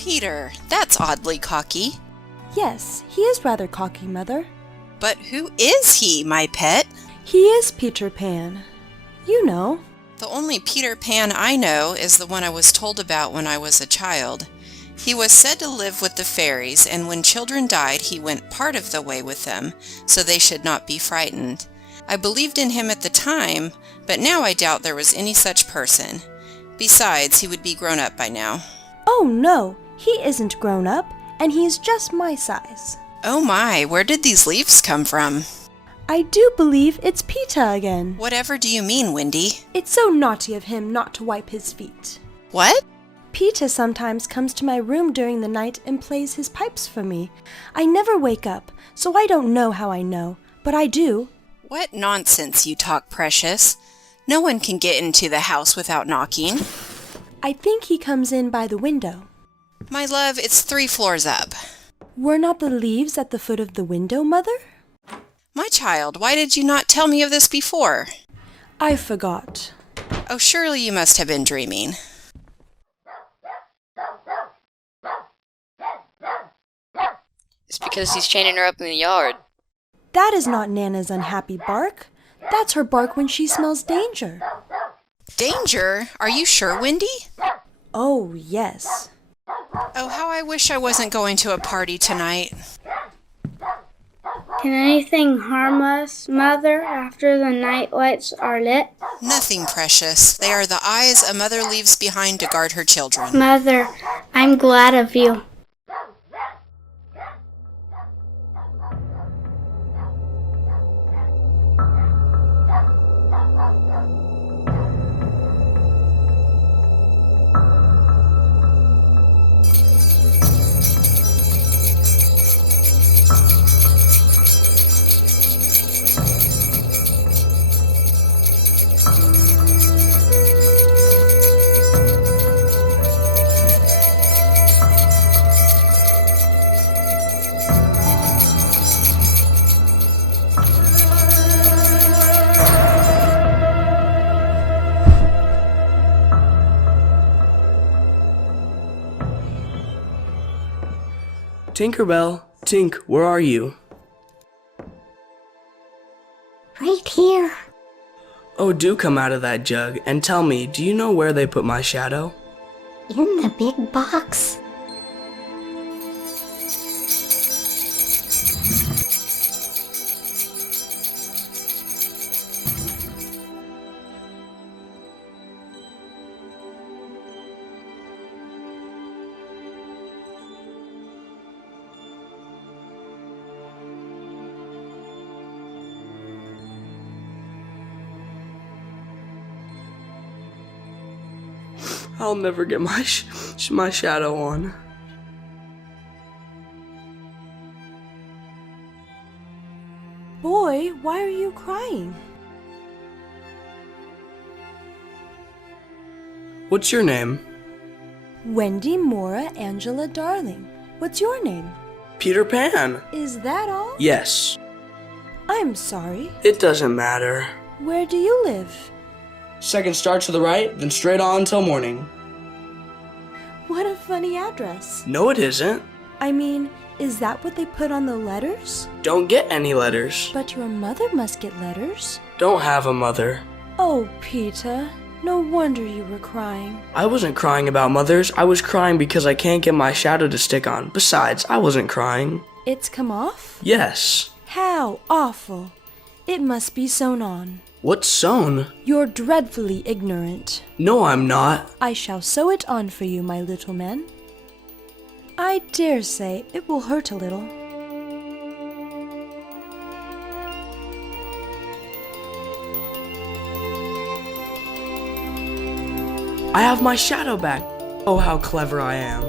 Peter, that's oddly cocky. Yes, he is rather cocky, Mother. But who is he, my pet? He is Peter Pan. You know. The only Peter Pan I know is the one I was told about when I was a child. He was said to live with the fairies, and when children died, he went part of the way with them, so they should not be frightened. I believed in him at the time, but now I doubt there was any such person. Besides, he would be grown up by now. Oh no, he isn't grown up, and he's just my size. Oh my, where did these leaves come from? I do believe it's Peter again. Whatever do you mean, Wendy? It's so naughty of him not to wipe his feet. What? Peter sometimes comes to my room during the night and plays his pipes for me. I never wake up, so I don't know how I know, but I do. What nonsense you talk, Precious. No one can get into the house without knocking. I think he comes in by the window. My love, it's 3 floors up. Were not the leaves at the foot of the window, Mother? My child, why did you not tell me of this before? I forgot. Oh, surely you must have been dreaming. It's because he's chaining her up in the yard. That is not Nana's unhappy bark. That's her bark when she smells danger. Danger? Are you sure, Wendy? Oh, yes. Oh, how I wish I wasn't going to a party tonight. Can anything harm us, Mother, after the night lights are lit? Nothing, Precious. They are the eyes a mother leaves behind to guard her children. Mother, I'm glad of you. Tinkerbell, Tink, where are you? Right here. Oh, do come out of that jug and tell me, do you know where they put my shadow? In the big box. I'll never get my shadow on. Boy, why are you crying? What's your name? Wendy Mora Angela Darling. What's your name? Peter Pan. Is that all? Yes. I'm sorry. It doesn't matter. Where do you live? Second start to the right, then straight on until morning. What a funny address. No, it isn't. I mean, is that what they put on the letters? Don't get any letters. But your mother must get letters. Don't have a mother. Oh, Peter, no wonder you were crying. I wasn't crying about mothers. I was crying because I can't get my shadow to stick on. Besides, I wasn't crying. It's come off? Yes. How awful. It must be sewn on. What's sewn? You're dreadfully ignorant. No, I'm not. I shall sew it on for you, my little man. I dare say it will hurt a little. I have my shadow back. Oh, how clever I am.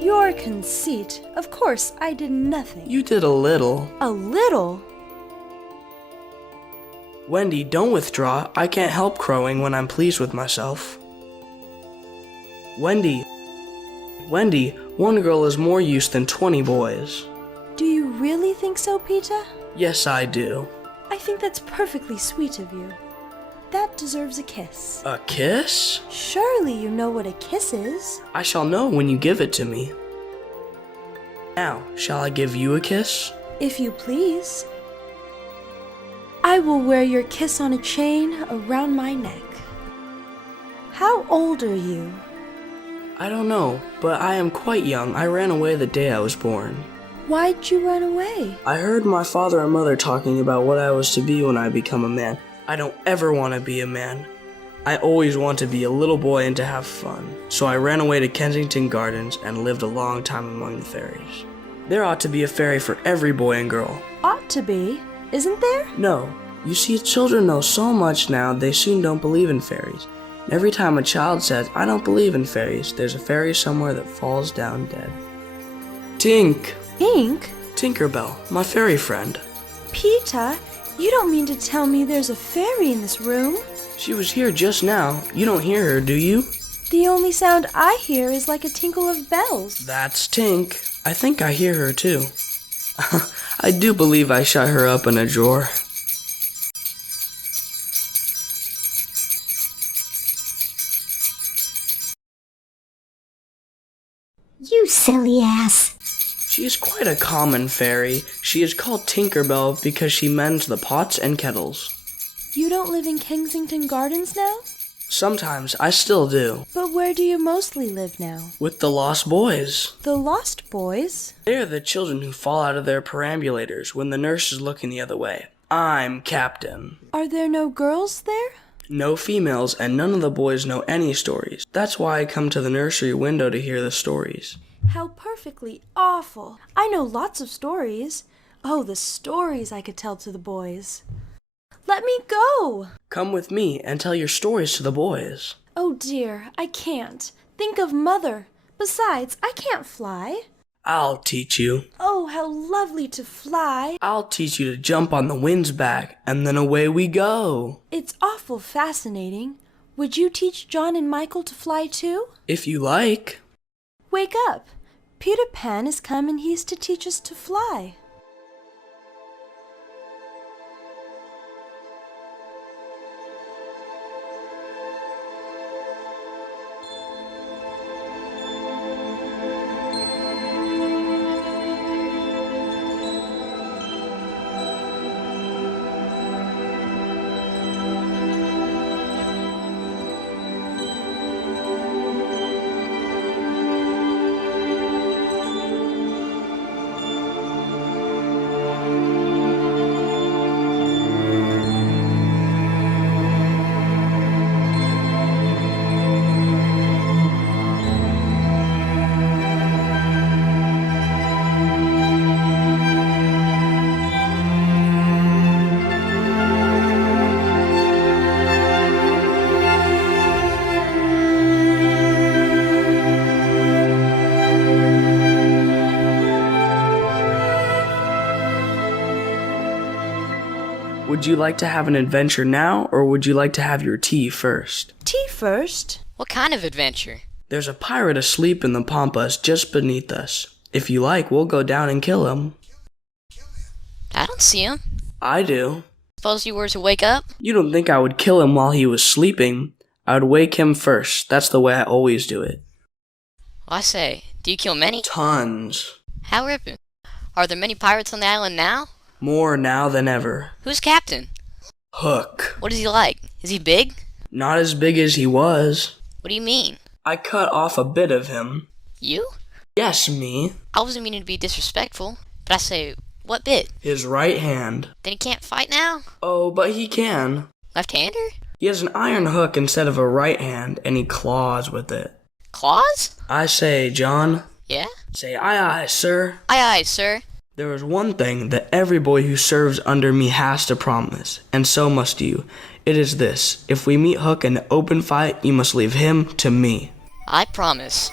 Your conceit. Of course, I did nothing. You did a little. A little? Wendy, don't withdraw. I can't help crowing when I'm pleased with myself. Wendy, one girl is more use than 20 boys. Do you really think so, Peter? Yes, I do. I think that's perfectly sweet of you. That deserves a kiss. A kiss? Surely you know what a kiss is. I shall know when you give it to me. Now, shall I give you a kiss? If you please. I will wear your kiss on a chain around my neck. How old are you? I don't know, but I am quite young. I ran away the day I was born. Why'd you run away? I heard my father and mother talking about what I was to be when I become a man. I don't ever want to be a man. I always want to be a little boy and to have fun. So I ran away to Kensington Gardens and lived a long time among the fairies. There ought to be a fairy for every boy and girl. Ought to be, isn't there? No. You see, children know so much now they soon don't believe in fairies. And every time a child says, I don't believe in fairies, there's a fairy somewhere that falls down dead. Tink! Ink? Tinkerbell, my fairy friend. Peter, you don't mean to tell me there's a fairy in this room? She was here just now. You don't hear her, do you? The only sound I hear is like a tinkle of bells. That's Tink. I think I hear her too. I do believe I shut her up in a drawer. You silly ass. She is quite a common fairy. She is called Tinkerbell because she mends the pots and kettles. You don't live in Kensington Gardens now? Sometimes I still do. But where do you mostly live now? With the Lost Boys. The Lost Boys? They are the children who fall out of their perambulators when the nurse is looking the other way. I'm captain. Are there no girls there? No females, and none of the boys know any stories. That's why I come to the nursery window to hear the stories. How perfectly awful. I know lots of stories. Oh, the stories I could tell to the boys. Let me go! Come with me and tell your stories to the boys. Oh dear, I can't. Think of Mother. Besides, I can't fly. I'll teach you. Oh, how lovely to fly. I'll teach you to jump on the wind's back, and then away we go. It's awful fascinating. Would you teach John and Michael to fly too? If you like. Wake up. Peter Pan has come and he's to teach us to fly. Would you like to have an adventure now, or would you like to have your tea first? Tea first? What kind of adventure? There's a pirate asleep in the pampas just beneath us. If you like, we'll go down and kill him. I don't see him. I do. Suppose you were to wake up? You don't think I would kill him while he was sleeping? I would wake him first. That's the way I always do it. Well, I say, do you kill many? Tons. How ripping. Are there many pirates on the island now? More now than ever. Who's captain? Hook. What is he like? Is he big? Not as big as he was. What do you mean? I cut off a bit of him. You? Yes, me. I wasn't meaning to be disrespectful, but I say, what bit? His right hand. Then he can't fight now? Oh, but he can. Left-hander? He has an iron hook instead of a right hand, and he claws with it. Claws? I say, John. Yeah? Say, aye, aye, sir. Aye, aye, sir. There is one thing that every boy who serves under me has to promise, and so must you. It is this: if we meet Hook in an open fight, you must leave him to me. I promise.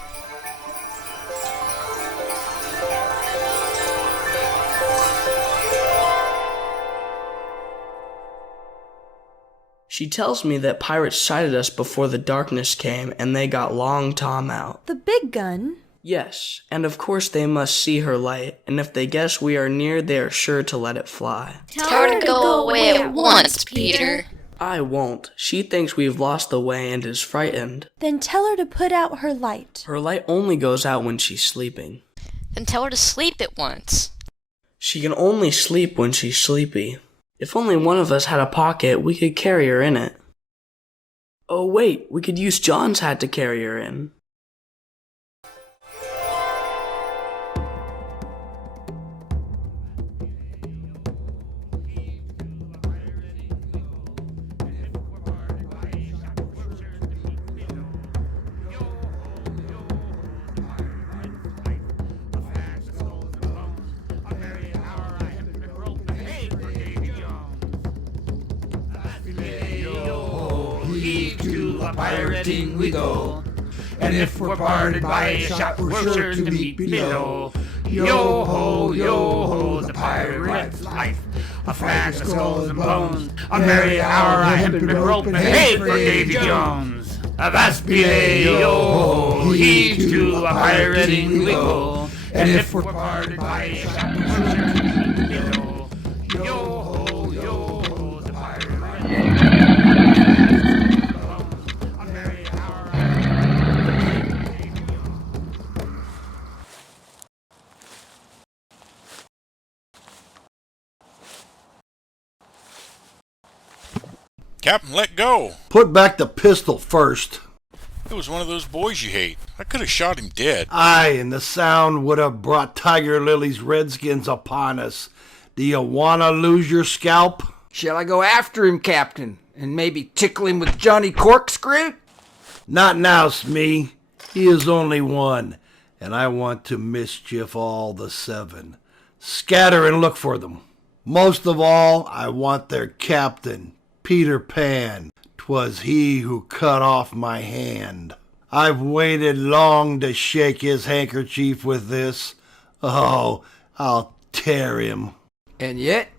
She tells me that pirates sighted us before the darkness came, and they got Long Tom out. The big gun? Yes, and of course they must see her light, and if they guess we are near, they are sure to let it fly. Tell her to go away at once, Peter. I won't. She thinks we've lost the way and is frightened. Then tell her to put out her light. Her light only goes out when she's sleeping. Then tell her to sleep at once. She can only sleep when she's sleepy. If only one of us had a pocket, we could carry her in it. Oh wait, we could use John's hat to carry her in. Pirating we go, and if we're parted by a shot, we're sure to meet below. Yo-ho, the pirate life, a flash of skulls and bones, a merry hour, a hempen rope, and hey for Davy Jones. Avast yo-ho, heave to a pirating we go, and if we're parted by a shot, we're sure to meet below. Yo-ho, the pirate life. Captain, let go! Put back the pistol first. It was one of those boys you hate. I could have shot him dead. Aye, and the sound would have brought Tiger Lily's redskins upon us. Do you want to lose your scalp? Shall I go after him, Captain, and maybe tickle him with Johnny Corkscrew? Not now, Smee. He is only one, and I want to mischief all the 7. Scatter and look for them. Most of all, I want their captain, Peter Pan. 'Twas he who cut off my hand. I've waited long to shake his handkerchief with this. Oh, I'll tear him. And yet,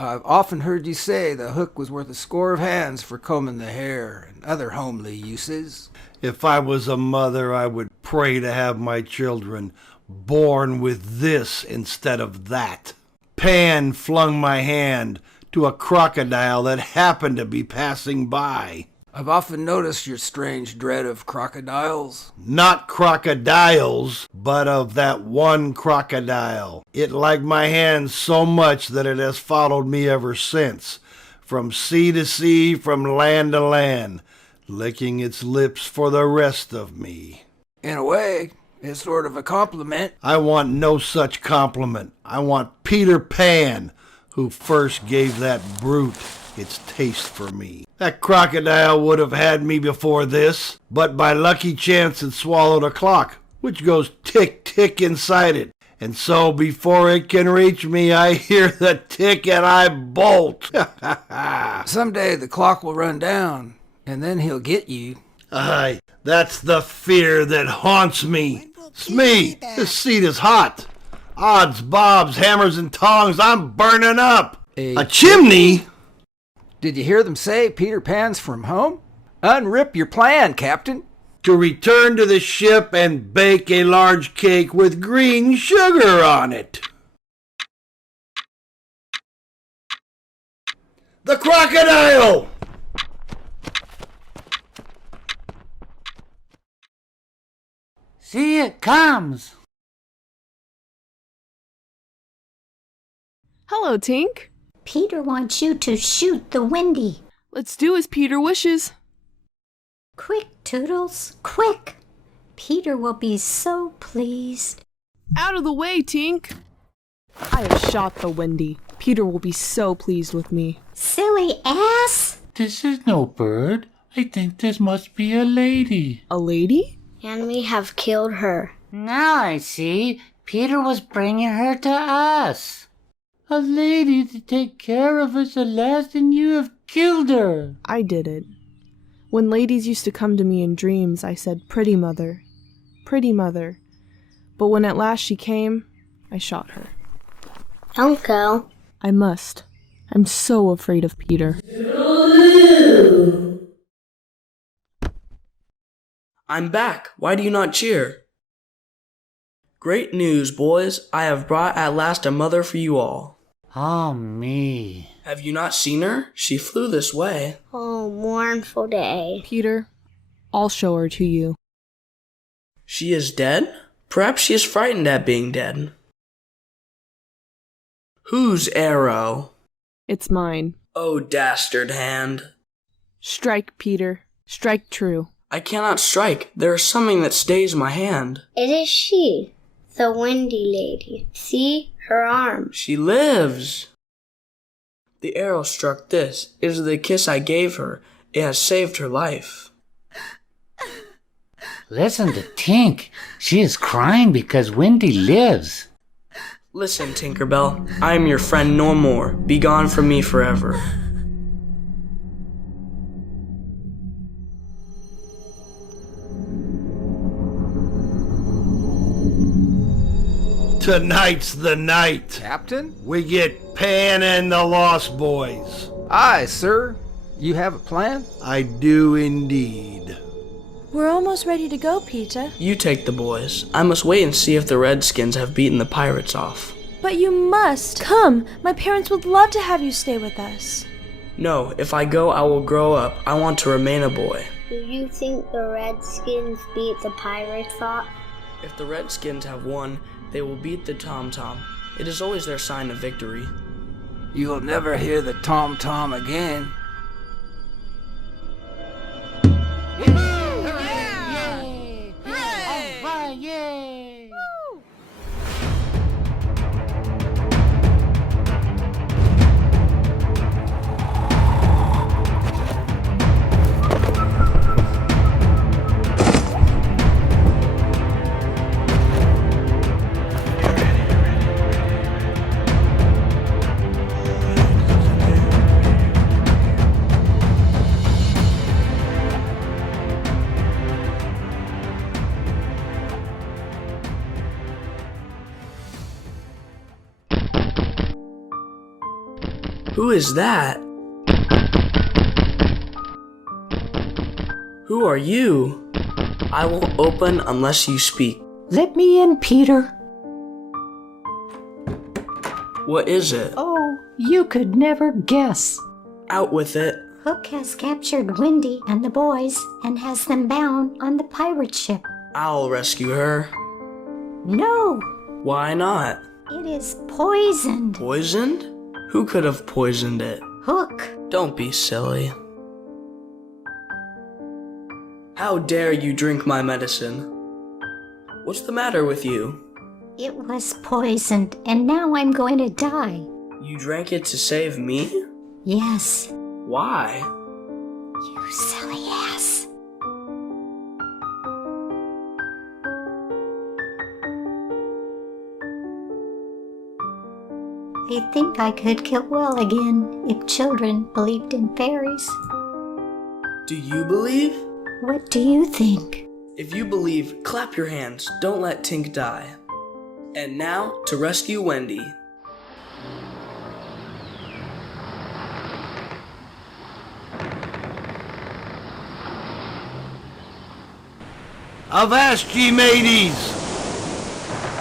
I've often heard you say the hook was worth a score of hands for combing the hair and other homely uses. If I was a mother, I would pray to have my children born with this instead of that. Pan flung my hand to a crocodile that happened to be passing by. I've often noticed your strange dread of crocodiles. Not crocodiles, but of that one crocodile. It liked my hand so much that it has followed me ever since, from sea to sea, from land to land, licking its lips for the rest of me. In a way, it's sort of a compliment. I want no such compliment. I want Peter Pan, who first gave that brute its taste for me. That crocodile would have had me before this, but by lucky chance it swallowed a clock, which goes tick-tick inside it. And so before it can reach me, I hear the tick and I bolt. Someday the clock will run down, and then he'll get you. Aye, that's the fear that haunts me. Smee, this seat is hot. Odds, bobs, hammers, and tongs, I'm burning up. A chimney? Did you hear them say Peter Pan's from home? Unrip your plan, Captain. To return to the ship and bake a large cake with green sugar on it. The crocodile! See, it comes. Hello, Tink. Peter wants you to shoot the Wendy. Let's do as Peter wishes. Quick, Toodles, quick. Peter will be so pleased. Out of the way, Tink. I have shot the Wendy. Peter will be so pleased with me. Silly ass. This is no bird. I think this must be a lady. A lady? And we have killed her. Now I see. Peter was bringing her to us. A lady to take care of us at last, and you have killed her. I did it. When ladies used to come to me in dreams, I said, pretty mother, pretty mother. But when at last she came, I shot her. Don't go. I must. I'm so afraid of Peter. I'm back. Why do you not cheer? Great news, boys. I have brought at last a mother for you all. Oh, me. Have you not seen her? She flew this way. Oh, mournful day. Peter, I'll show her to you. She is dead? Perhaps she is frightened at being dead. Whose arrow? It's mine. Oh, dastard hand. Strike, Peter. Strike true. I cannot strike. There is something that stays my hand. It is she, the windy lady. See her arm. She lives. The arrow struck this. It is the kiss I gave her. It has saved her life. Listen to Tink. She is crying because Wendy lives. Listen, Tinkerbell. I am your friend no more. Be gone from me forever. Tonight's the night. Captain? We get Pan and the Lost Boys. Aye, sir. You have a plan? I do indeed. We're almost ready to go, Peter. You take the boys. I must wait and see if the Redskins have beaten the pirates off. But you must. Come, my parents would love to have you stay with us. No, if I go, I will grow up. I want to remain a boy. Do you think the Redskins beat the pirates off? If the Redskins have won, they will beat the tom-tom. It is always their sign of victory. You'll never hear the tom-tom again. Who is that? Who are you? I won't open unless you speak. Let me in, Peter. What is it? Oh, you could never guess. Out with it. Hook has captured Wendy and the boys and has them bound on the pirate ship. I'll rescue her. No, Why not? it is poisoned. Poisoned? Who could have poisoned it? Hook. Don't be silly. How dare you drink my medicine? What's the matter with you? It was poisoned, and now I'm going to die. You drank it to save me? Yes, Why? you silly ass. I think I could get well again if children believed in fairies. Do you believe? What do you think? If you believe, clap your hands. Don't let Tink die. And now, to rescue Wendy. Avast ye, mateys!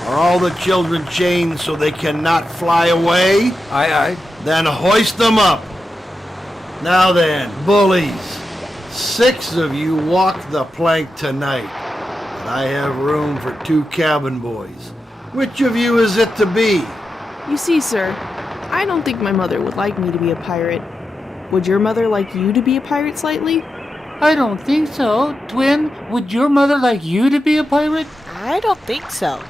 Are all the children chained so they cannot fly away? Aye, aye. Then hoist them up. Now then, bullies, 6 of you walk the plank tonight. And I have room for 2 cabin boys. Which of you is it to be? You see, sir, I don't think my mother would like me to be a pirate. Would your mother like you to be a pirate slightly? I don't think so. Twin, would your mother like you to be a pirate? I don't think so.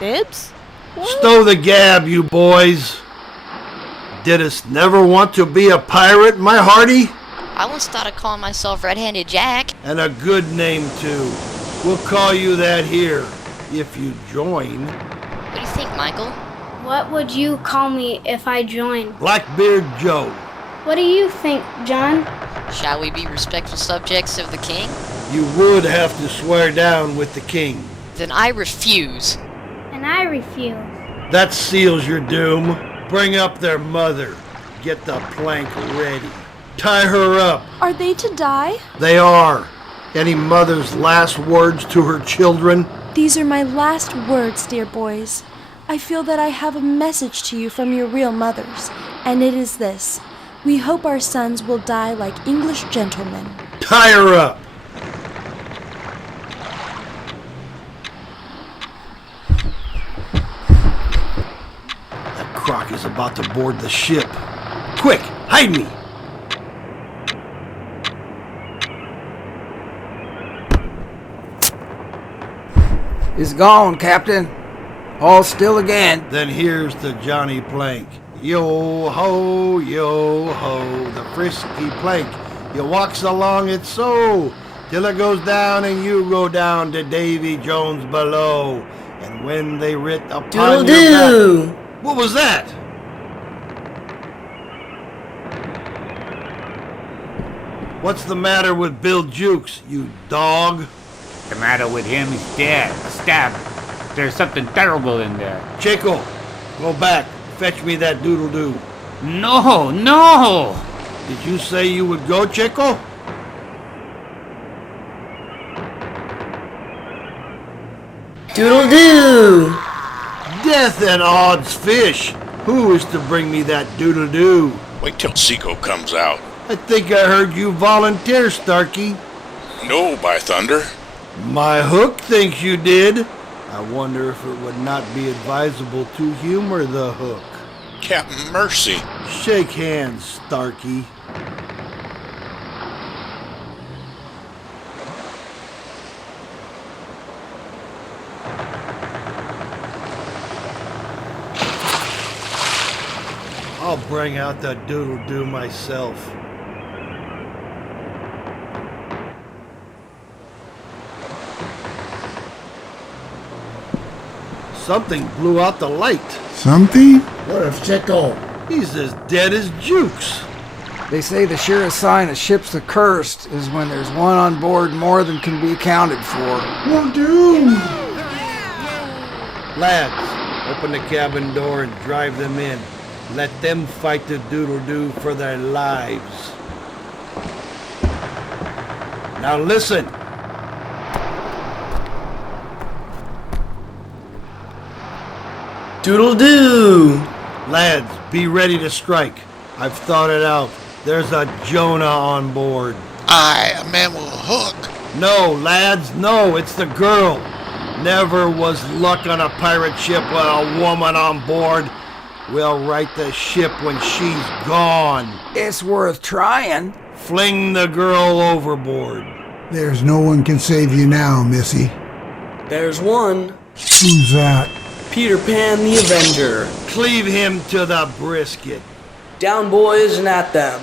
Nibs? Stow the gab, you boys. Didst never want to be a pirate, my hearty? I once thought of calling myself Red-Handed Jack. And a good name, too. We'll call you that here, if you join. What do you think, Michael? What would you call me if I joined? Blackbeard Joe. What do you think, John? Shall we be respectful subjects of the king? You would have to swear down with the king. Then I refuse. And I refuse. That seals your doom. Bring up their mother. Get the plank ready. Tie her up. Are they to die? They are. Any mother's last words to her children? These are my last words, dear boys. I feel that I have a message to you from your real mothers, and it is this. We hope our sons will die like English gentlemen. Tie her up! That crock is about to board the ship. Quick, hide me! It's gone, Captain. All still again. Then here's the Johnny Plank. Yo ho, the frisky plank. You walks along it so, till it goes down and you go down to Davy Jones below. And when they writ upon your back... What was that? What's the matter with Bill Jukes, you dog? The matter with him is dead. Stabbed. There's something terrible in there. Chico, go back. Fetch me that doodle-doo. No, no! Did you say you would go, Chico? Doodle-doo! Death and odds fish! Who is to bring me that doodle-doo? Wait till Seco comes out. I think I heard you volunteer, Starkey. No, by thunder. My hook thinks you did. I wonder if it would not be advisable to humor the hook. Captain Mercy. Shake hands, Starkey. I'll bring out the doodle-doo myself. Something blew out the light. Something? What of Chico? He's as dead as Jukes. They say the surest sign a ship's accursed is when there's one on board more than can be accounted for. Won't do! Lads, open the cabin door and drive them in. Let them fight the doodle-doo for their lives. Now listen. Doodle-doo! Lads, be ready to strike. I've thought it out. There's a Jonah on board. Aye, a man with a hook. No, lads, no, it's the girl. Never was luck on a pirate ship with a woman on board. We'll right the ship when she's gone. It's worth trying. Fling the girl overboard. There's no one can save you now, Missy. There's one. Who's that? Peter Pan the Avenger. Cleave him to the brisket. Down, boys, and at them.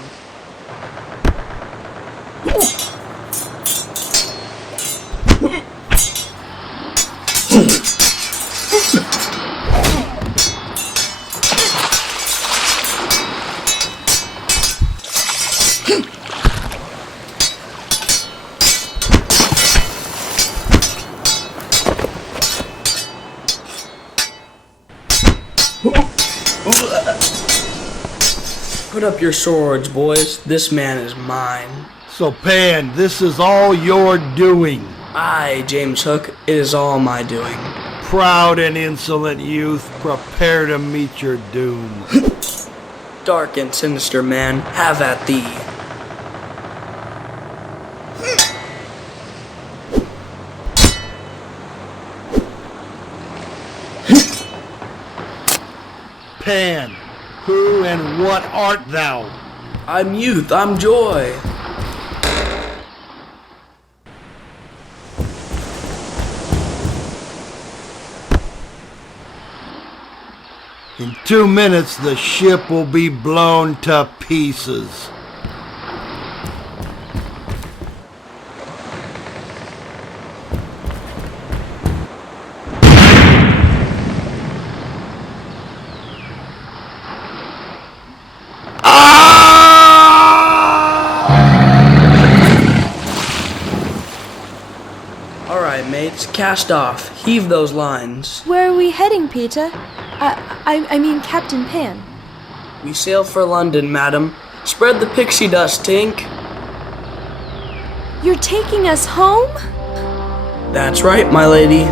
Put up your swords, boys. This man is mine. So, Pan, this is all your doing. Aye, James Hook, it is all my doing. Proud and insolent youth, prepare to meet your doom. Dark and sinister man, have at thee. Pan, who and what art thou? I'm youth, I'm joy. In 2 minutes, the ship will be blown to pieces. All right, mates, cast off. Heave those lines. Where are we heading, Peter? I mean Captain Pan. We sail for London, madam. Spread the pixie dust, Tink. You're taking us home? That's right, my lady.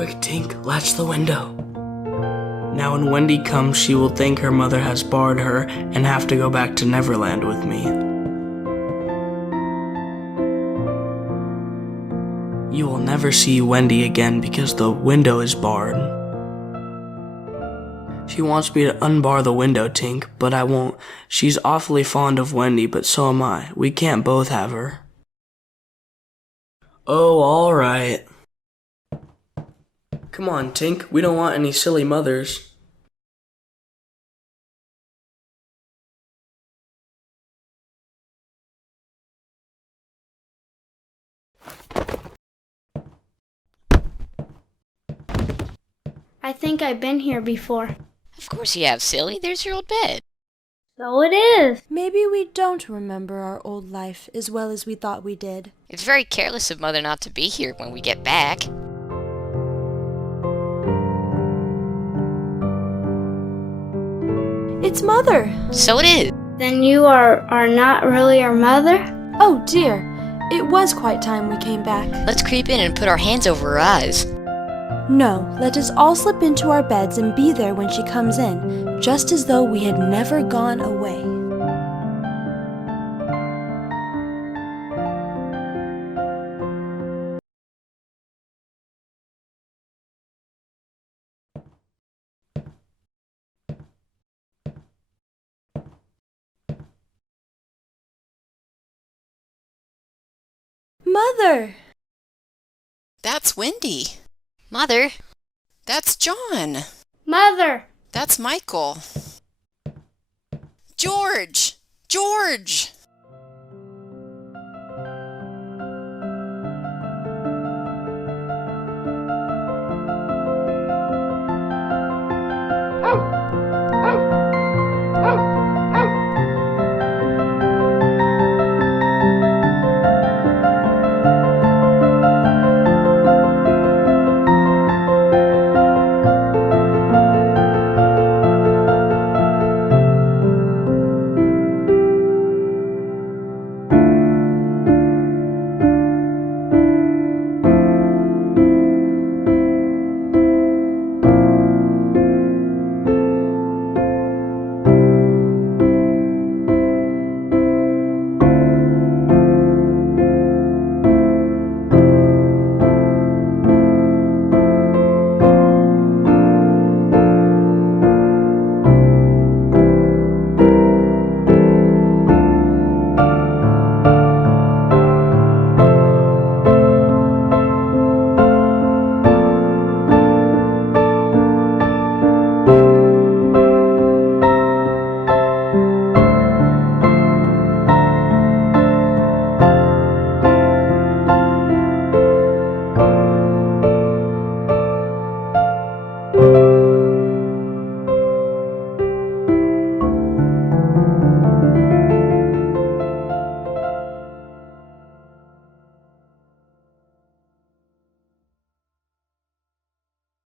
Quick, Tink, latch the window. Now when Wendy comes, she will think her mother has barred her and have to go back to Neverland with me. You will never see Wendy again because the window is barred. She wants me to unbar the window, Tink, but I won't. She's awfully fond of Wendy, but so am I. We can't both have her. Oh, all right. Come on, Tink. We don't want any silly mothers. I think I've been here before. Of course you have, silly. There's your old bed. So it is. Maybe we don't remember our old life as well as we thought we did. It's very careless of Mother not to be here when we get back. It's Mother. So it is. Then you are not really our mother? Oh dear, it was quite time we came back. Let's creep in and put our hands over her eyes. No, let us all slip into our beds and be there when she comes in, just as though we had never gone away. Mother! That's Wendy. Mother! That's John. Mother! That's Michael. George! George!